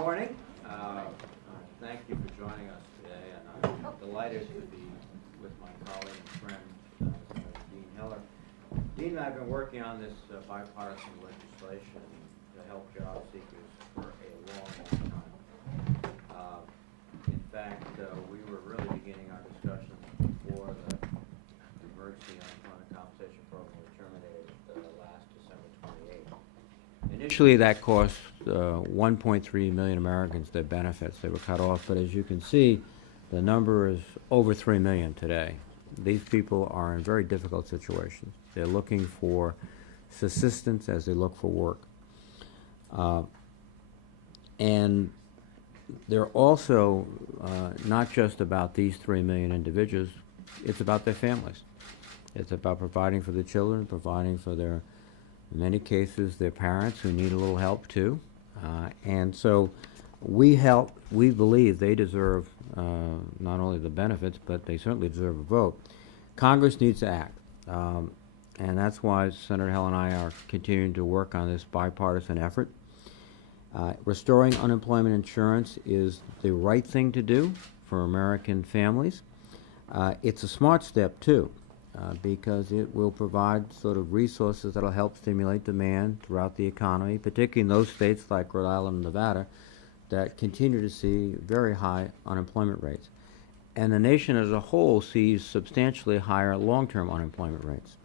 morning. Thank you for joining us today, and I'm delighted to be with my colleague and friend, Senator Dean Heller. Dean and I have been working on this bipartisan legislation to help job seekers for a long time. In fact, we were really beginning our discussions before the emergency unemployment compensation program was terminated last December 28th. Initially, that cost 1.3 million Americans their benefits. They were cut off, but as you can see, the number is over 3 million today. These people are in very difficult situations. They're looking for subsistence as they look for work. And they're also not just about these 3 million individuals, it's about their families. It's about providing for the children, providing for their, in many cases, their parents who need a little help too. And so we believe they deserve not only the benefits, but they certainly deserve a vote. Congress needs to act. And that's why Senator Heller and I are continuing to work on this bipartisan effort. Restoring unemployment insurance is the right thing to do for American families. It's a smart step too, because it will provide sort of resources that will help stimulate demand throughout the economy, particularly in those states like Rhode Island and Nevada that continue to see very high unemployment rates. And the nation as a whole sees substantially higher long-term unemployment rates.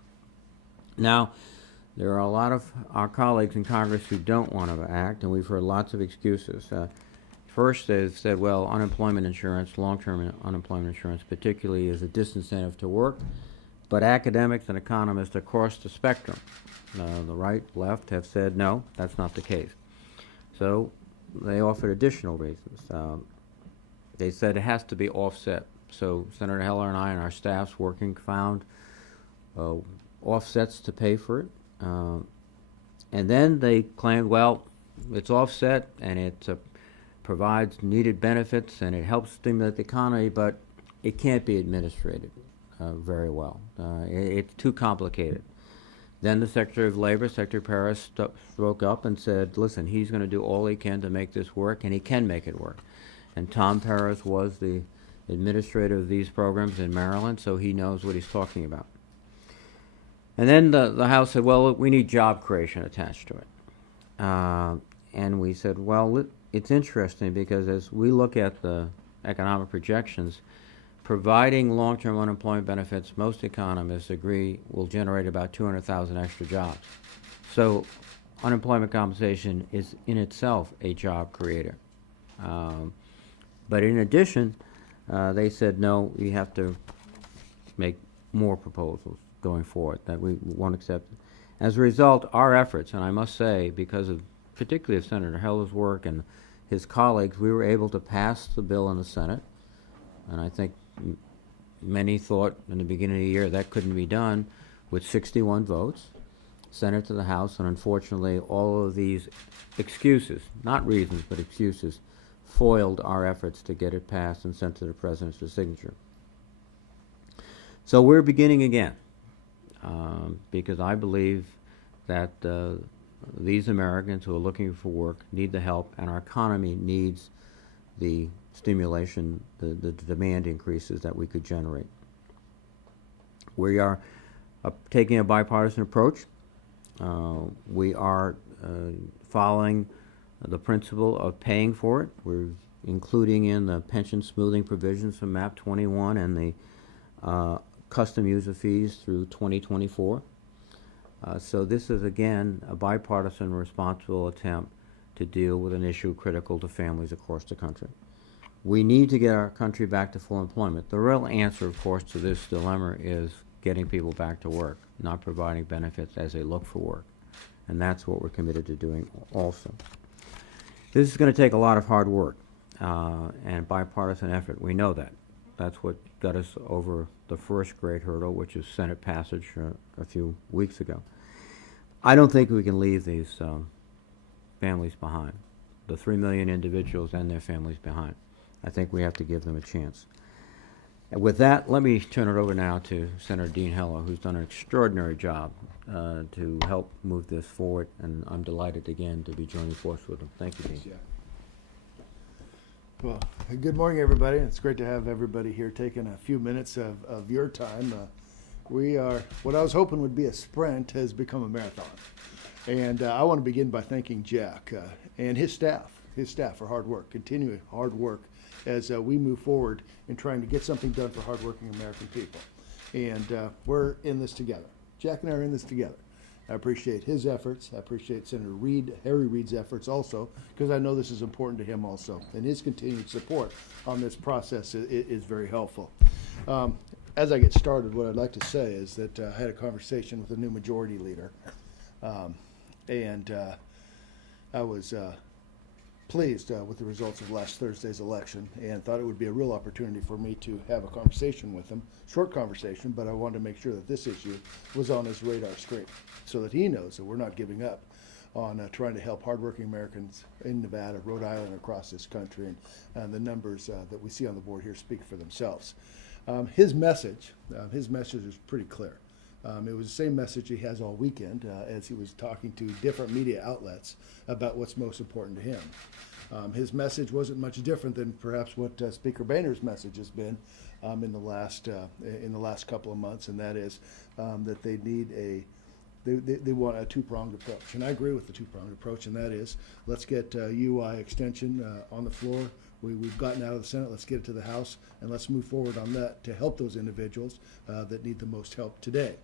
Now, there are a lot of our colleagues in Congress who don't want to act, and we've heard lots of excuses. First, they've said, well, unemployment insurance, long-term unemployment insurance particularly, is a disincentive to work. But academics and economists across the spectrum, the right, left, have said, no, that's not the case. So they offered additional reasons. They said it has to be offset. So Senator Heller and I and our staffs working found offsets to pay for it. And then they claimed, well, it's offset and it provides needed benefits and it helps stimulate the economy, but it can't be administrated very well. It's too complicated. Then the Secretary of Labor, Secretary Paris, spoke up and said, listen, he's going to do all he can to make this work, and he can make it work. And Tom Paris was the administrator of these programs in Maryland, so he knows what he's talking about. And then the House said, well, we need job creation attached to it. And we said, well, it's interesting because as we look at the economic projections, providing long-term unemployment benefits, most economists agree, will generate about 200,000 extra jobs. So unemployment compensation is in itself a job creator. But in addition, they said, no, we have to make more proposals going forward that we won't accept. As a result, our efforts, and I must say, because of particularly of Senator Heller's work and his colleagues, we were able to pass the bill in the Senate. And I think many thought in the beginning of the year that couldn't be done with 61 votes, sent it to the House, and unfortunately all of these excuses, not reasons, but excuses, foiled our efforts to get it passed and sent to the President for signature. So we're beginning again, because I believe that these Americans who are looking for work need the help, and our economy needs the stimulation, the demand increases that we could generate. We are taking a bipartisan approach. We are following the principle of paying for it. We're including in the pension smoothing provisions from MAP 21 and the custom user fees through 2024. So this is, again, a bipartisan responsible attempt to deal with an issue critical to families across the country. We need to get our country back to full employment. The real answer, of course, to this dilemma is getting people back to work, not providing benefits as they look for work. And that's what we're committed to doing also. This is going to take a lot of hard work and bipartisan effort. We know that. That's what got us over the first great hurdle, which is Senate passage a few weeks ago. I don't think we can leave these families behind, the 3 million individuals and their families behind. I think we have to give them a chance. And with that, let me turn it over now to Senator Dean Heller, who's done an extraordinary job to help move this forward, and I'm delighted again to be joining forces with him. Thank you, Dean. Yeah. Well, good morning, everybody. It's great to have everybody here taking a few minutes of your time. What I was hoping would be a sprint has become a marathon. And I want to begin by thanking Jack and his staff for hard work, continuing hard work as we move forward in trying to get something done for hardworking American people. And we're in this together. Jack and I are in this together. I appreciate his efforts. I appreciate Senator Harry Reid's efforts also, because I know this is important to him also. And his continued support on this process is very helpful. As I get started, what I'd like to say is that I had a conversation with the new majority leader. And I was pleased with the results of last Thursday's election and thought it would be a real opportunity for me to have a conversation with him. Short conversation, but I wanted to make sure that this issue was on his radar screen so that he knows that we're not giving up on trying to help hardworking Americans in Nevada, Rhode Island, across this country, and the numbers that we see on the board here speak for themselves. His message is pretty clear. It was the same message he has all weekend as he was talking to different media outlets about what's most important to him. His message wasn't much different than perhaps what Speaker Boehner's message has been in the last couple of months, and that is that they want a two-pronged approach. And I agree with the two-pronged approach, and that is let's get UI extension on the floor. We've gotten out of the Senate. Let's get it to the House, and let's move forward on that to help those individuals that need the most help today.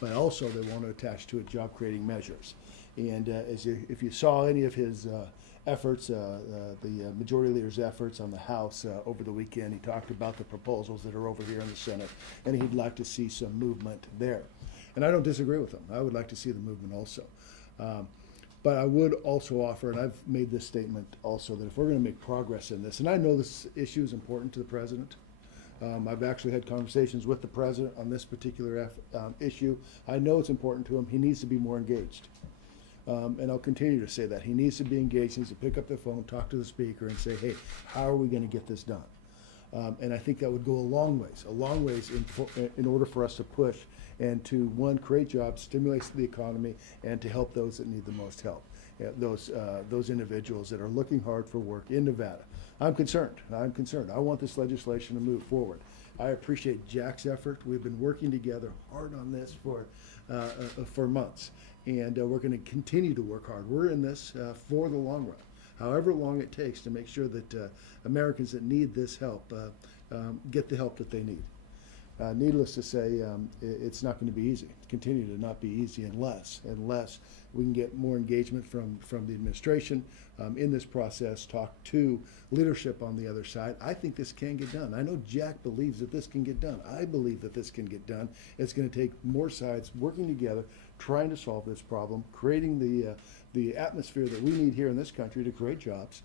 But also, they want to attach to it job-creating measures. And if you saw any of his efforts, the majority leader's efforts on the House over the weekend, he talked about the proposals that are over here in the Senate, and he'd like to see some movement there. And I don't disagree with him. I would like to see the movement also. But I would also offer, and I've made this statement also, that if we're going to make progress in this, and I know this issue is important to the president. I've actually had conversations with the president on this particular issue. I know it's important to him. He needs to be more engaged. And I'll continue to say that. He needs to be engaged. He needs to pick up the phone, talk to the speaker, and say, hey, how are we going to get this done? And I think that would go a long ways in order for us to push and to, one, create jobs, stimulate the economy, and to help those that need the most help, those individuals that are looking hard for work in Nevada. I'm concerned. I want this legislation to move forward. I appreciate Jack's effort. We've been working together hard on this for months, and we're going to continue to work hard. We're in this for the long run, however long it takes to make sure that Americans that need this help get the help that they need. Needless to say, it's not going to be easy. Continue to not be easy unless we can get more engagement from the administration in this process, talk to leadership on the other side. I think this can get done. I know Jack believes that this can get done. I believe that this can get done. It's going to take more sides working together, trying to solve this problem, creating the atmosphere that we need here in this country to create jobs,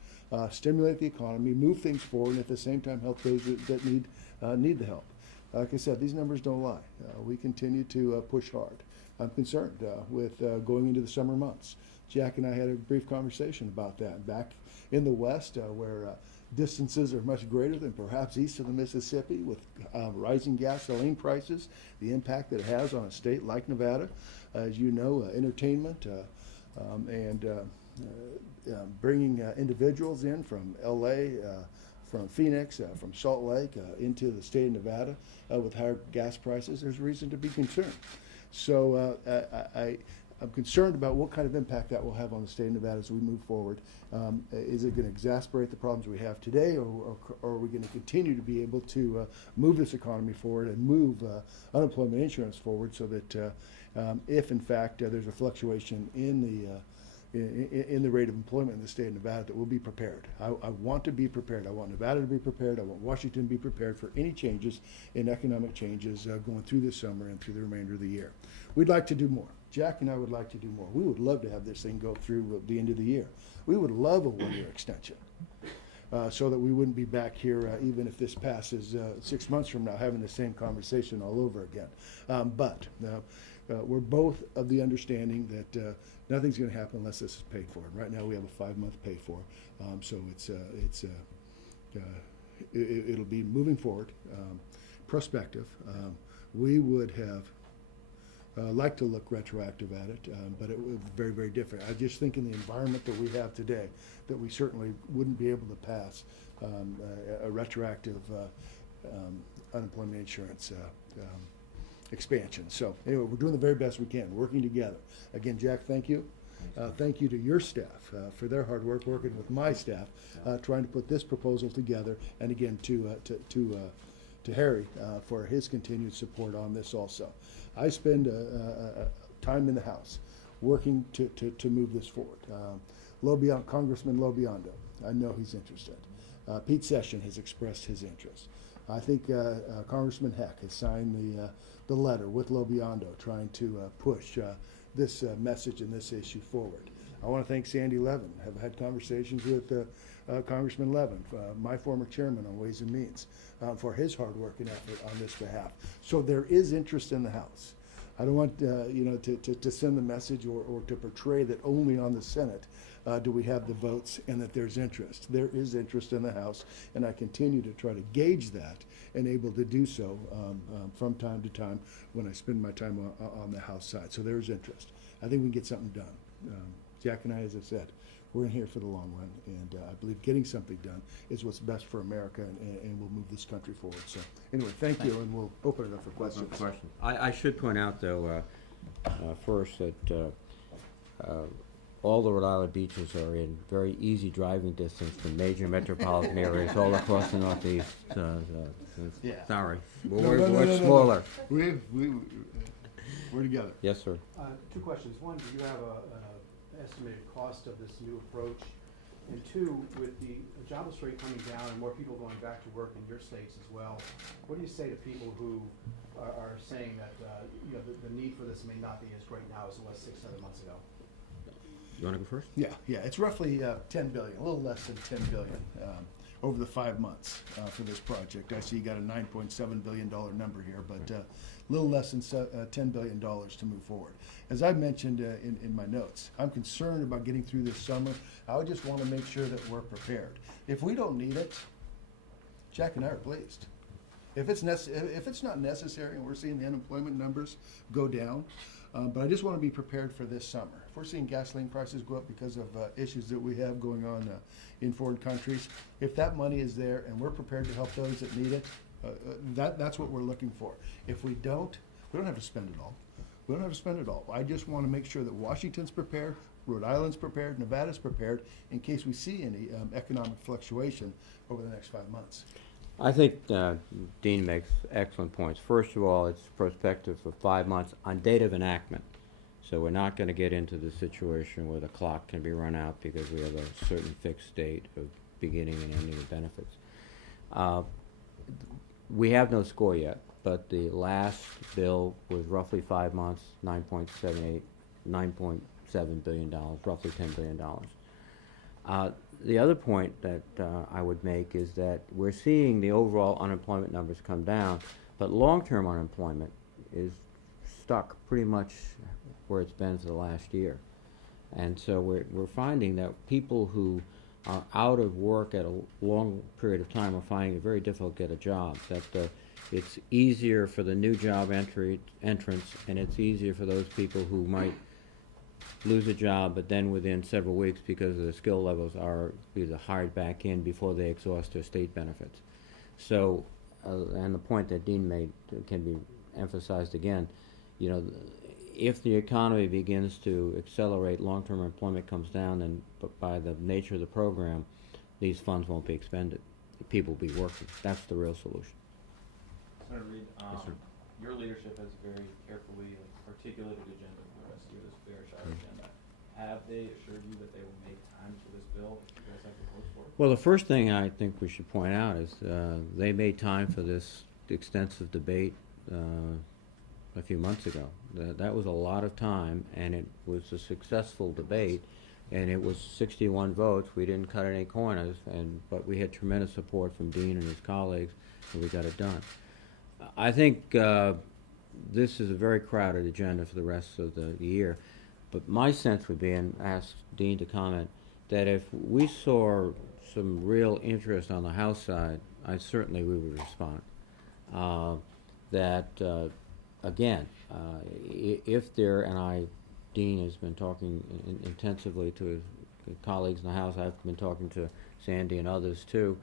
stimulate the economy, move things forward, and at the same time help those that need the help. Like I said, these numbers don't lie. We continue to push hard. I'm concerned with going into the summer months. Jack and I had a brief conversation about that. Back in the West, where distances are much greater than perhaps east of the Mississippi, with rising gasoline prices, the impact that it has on a state like Nevada. As you know, entertainment and bringing individuals in from LA, from Phoenix, from Salt Lake into the state of Nevada with higher gas prices, there's reason to be concerned. So I'm concerned about what kind of impact that will have on the state of Nevada as we move forward. Is it going to exacerbate the problems we have today, or are we going to continue to be able to move this economy forward and move unemployment insurance forward so that if, in fact, there's a fluctuation in the rate of employment in the state of Nevada, that we'll be prepared. I want to be prepared. I want Nevada to be prepared. I want Washington to be prepared for any changes in economic changes going through this summer and through the remainder of the year. We'd like to do more. Jack and I would like to do more. We would love to have this thing go through the end of the year. We would love a one-year extension so that we wouldn't be back here even if this passes 6 months from now having the same conversation all over again. But we're both of the understanding that nothing's going to happen unless this is paid for. And right now we have a 5-month pay for, so it'll be moving forward, prospective. We would have like to look retroactive at it, but it was very, very different. I just think in the environment that we have today, that we certainly wouldn't be able to pass a retroactive unemployment insurance expansion. So anyway, we're doing the very best we can, working together. Again, Jack, thank you. Thank you to your staff for their hard work, working with my staff, trying to put this proposal together, and again to Harry for his continued support on this also. I spend time in the House working to move this forward. Congressman Lobiondo, I know he's interested. Pete Session has expressed his interest. I think Congressman Heck has signed the letter with Lobiondo trying to push this message and this issue forward. I want to thank Sandy Levin. Have had conversations with Congressman Levin, my former chairman on Ways and Means, for his hard work and effort on this behalf. So there is interest in the House. I don't want to send the message or to portray that only on the Senate do we have the votes and that there's interest. There is interest in the House, and I continue to try to gauge that and able to do so from time to time when I spend my time on the House side. So there is interest. I think we can get something done. Jack and I, as I said, we're in here for the long run, and I believe getting something done is what's best for America, and will move this country forward. So anyway, thank you, and we'll open it up for questions. I should point out, though, first that all the Rhode Island beaches are in very easy driving distance from major metropolitan areas all across the Northeast. Yeah. Sorry, No, we're smaller. We're together. Yes, sir. Two questions. One, do you have an estimated cost of this new approach? And two, with the jobless rate coming down and more people going back to work in your states as well, what do you say to people who are saying that the need for this may not be as great now as it was 6-7 months ago? You want to go first? Yeah, it's roughly 10 billion, a little less than 10 billion over the 5 months for this project. I see you got a $9.7 billion number here, but a little less than $10 billion to move forward. As I mentioned in my notes, I'm concerned about getting through this summer. I would just want to make sure that we're prepared. If we don't need it, Jack and I are pleased. If it's not necessary and we're seeing the unemployment numbers go down, but I just want to be prepared for this summer. If we're seeing gasoline prices go up because of issues that we have going on in foreign countries, if that money is there and we're prepared to help those that need it, that's what we're looking for. If we don't have to spend it all. We don't have to spend it all. I just want to make sure that Washington's prepared, Rhode Island's prepared, Nevada's prepared, in case we see any economic fluctuation over the next 5 months. I think Dean makes excellent points. First of all, it's prospective for 5 months on date of enactment. So we're not going to get into the situation where the clock can be run out because we have a certain fixed date of beginning and ending of benefits. We have no score yet, but the last bill was roughly 5 months, $9.7 billion, roughly $10 billion. The other point that I would make is that we're seeing the overall unemployment numbers come down, but long-term unemployment is stuck pretty much where it's been for the last year. And so we're finding that people who are out of work at a long period of time are finding it very difficult to get a job, that it's easier for the new job entrants, and it's easier for those people who might lose a job, but then within several weeks, because the skill levels are either hired back in before they exhaust their state benefits. So, and the point that Dean made can be emphasized again, if the economy begins to accelerate, long-term employment comes down, then by the nature of the program, these funds won't be expended. People will be working. That's the real solution. Senator Reed, Yes, sir. your leadership has very carefully articulated agenda for the rest of this fair share agenda. Have they assured you that they will make time for this bill that you guys have proposed for? Well, the first thing I think we should point out is they made time for this extensive debate a few months ago. That was a lot of time, and it was a successful debate, and it was 61 votes. We didn't cut any corners, but we had tremendous support from Dean and his colleagues, and we got it done. I think this is a very crowded agenda for the rest of the year, but my sense would be, and ask Dean to comment, that if we saw some real interest on the House side, we would respond. again, if there, and Dean has been talking intensively to his colleagues in the House, I've been talking to Sandy and others too.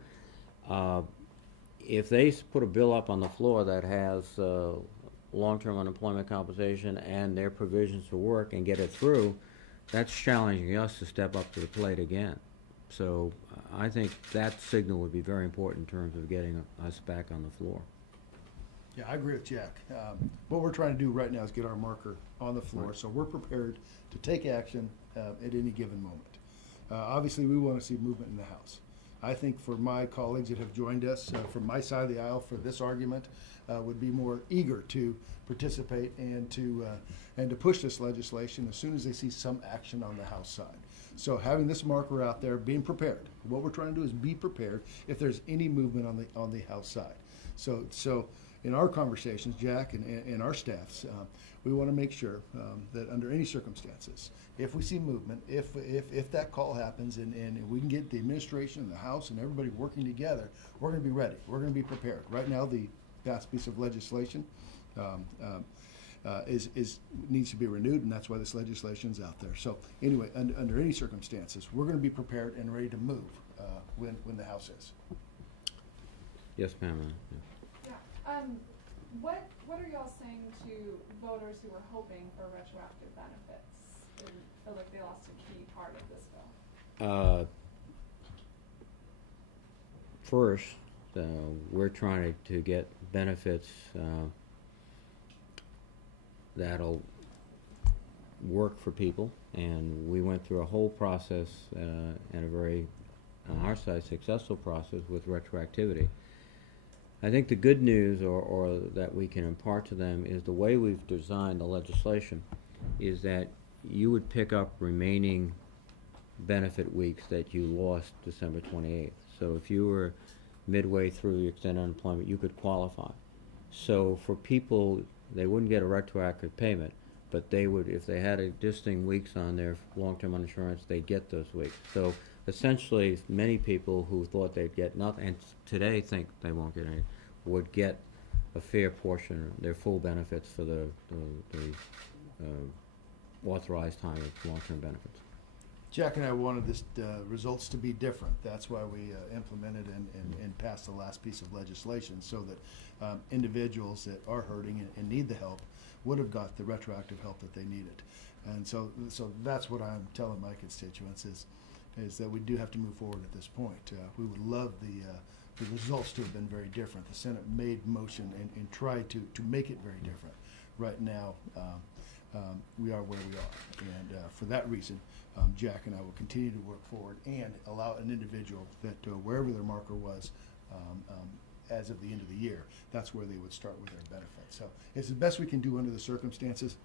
If they put a bill up on the floor that has long-term unemployment compensation and their provisions for work and get it through, that's challenging us to step up to the plate again. So I think that signal would be very important in terms of getting us back on the floor. Yeah, I agree with Jack. What we're trying to do right now is get our marker on the floor, Right. so we're prepared to take action at any given moment. Obviously, we want to see movement in the House. I think for my colleagues that have joined us from my side of the aisle for this argument would be more eager to participate and to push this legislation as soon as they see some action on the House side. So having this marker out there, being prepared. What we're trying to do is be prepared if there's any movement on the House side. So in our conversations, Jack and our staffs, we want to make sure that under any circumstances, if we see movement, if that call happens and we can get the administration and the House and everybody working together, we're going to be ready. We're going to be prepared. Right now, the past piece of legislation needs to be renewed, and that's why this legislation's out there. So anyway, under any circumstances, we're going to be prepared and ready to move when the House is. Yes, Pamela. Yeah. What are y'all saying to voters who were hoping for retroactive benefits and feel like they lost a key part of this bill? First, we're trying to get benefits that'll work for people, and we went through a whole process and a very, on our side, successful process with retroactivity. I think the good news, or that we can impart to them, is the way we've designed the legislation is that you would pick up remaining benefit weeks that you lost December 28th. So if you were midway through your extended unemployment, you could qualify. So for people, they wouldn't get a retroactive payment, but they would, if they had existing weeks on their long-term insurance, they'd get those weeks. So essentially, many people who thought they'd get nothing, and today think they won't get any, would get a fair portion, their full benefits for the authorized time of long-term benefits. Jack and I wanted this results to be different. That's why we implemented and passed the last piece of legislation, so that individuals that are hurting and need the help would have got the retroactive help that they needed. And so that's what I'm telling my constituents is that we do have to move forward at this point. We would love the results to have been very different. The Senate made motion and tried to make it very different. Right now, we are where we are, and for that reason, Jack and I will continue to work forward and allow an individual that wherever their marker was as of the end of the year, that's where they would start with their benefits. So it's the best we can do under the circumstances,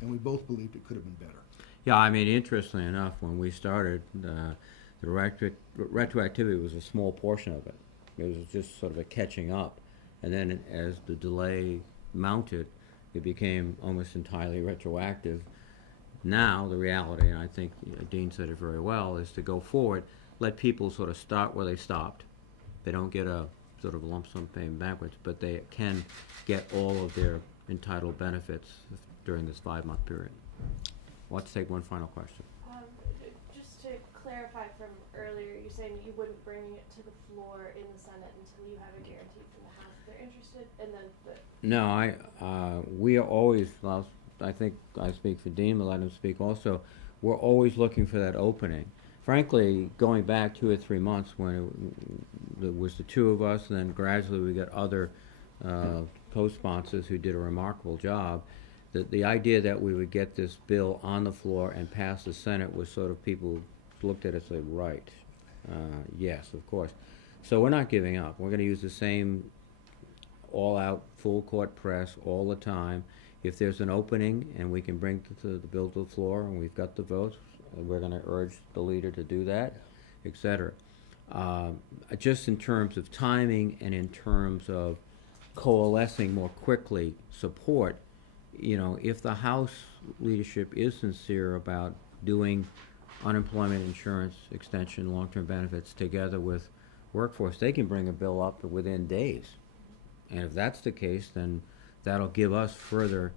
and we both believed it could have been better. Yeah, I mean, interestingly enough, when we started, the retroactivity was a small portion of it. It was just sort of a catching up. And then as the delay mounted, it became almost entirely retroactive. Now, the reality, and I think Dean said it very well, is to go forward, let people sort of start where they stopped. They don't get a sort of lump sum payment backwards, but they can get all of their entitled benefits during this 5-month period. Let's take one final question. Just to clarify from earlier, you're saying you wouldn't bring it to the floor in the Senate until you have a guarantee from the House if they're interested, and then No, we are always, I think I speak for Dean, but let him speak also, we're always looking for that opening. Frankly, going back 2 or 3 months when it was the two of us, and then gradually we got other co-sponsors who did a remarkable job, the idea that we would get this bill on the floor and pass the Senate was sort of, people looked at it and said, right, yes, of course. So we're not giving up. We're going to use the same all-out, full-court press all the time. If there's an opening and we can bring the bill to the floor and we've got the votes, we're going to urge the leader to do that, et cetera. Just in terms of timing and in terms of coalescing more quickly support, you know, if the House leadership is sincere about doing unemployment insurance extension, long-term benefits together with workforce, they can bring a bill up within days. And if that's the case, then that'll give us further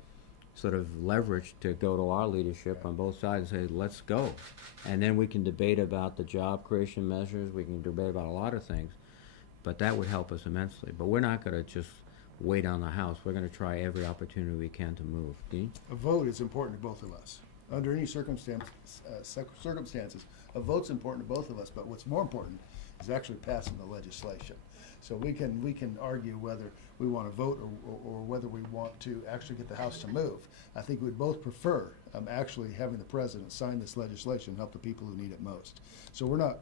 sort of leverage to go to our leadership on both sides and say, let's go. And then we can debate about the job creation measures, we can debate about a lot of things, but that would help us immensely. But we're not going to just wait on the House. We're going to try every opportunity we can to move. Dean? A vote is important to both of us. Under any circumstances, a vote's important to both of us, but what's more important is actually passing the legislation. So we can argue whether we want to vote or whether we want to actually get the House to move. I think we'd both prefer actually having the president sign this legislation and help the people who need it most. So we're not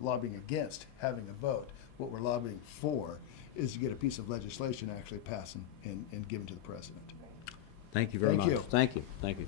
lobbying against having a vote. What we're lobbying for is to get a piece of legislation actually passed and given to the president. Thank you very Thank much. you. Thank you. Thank you.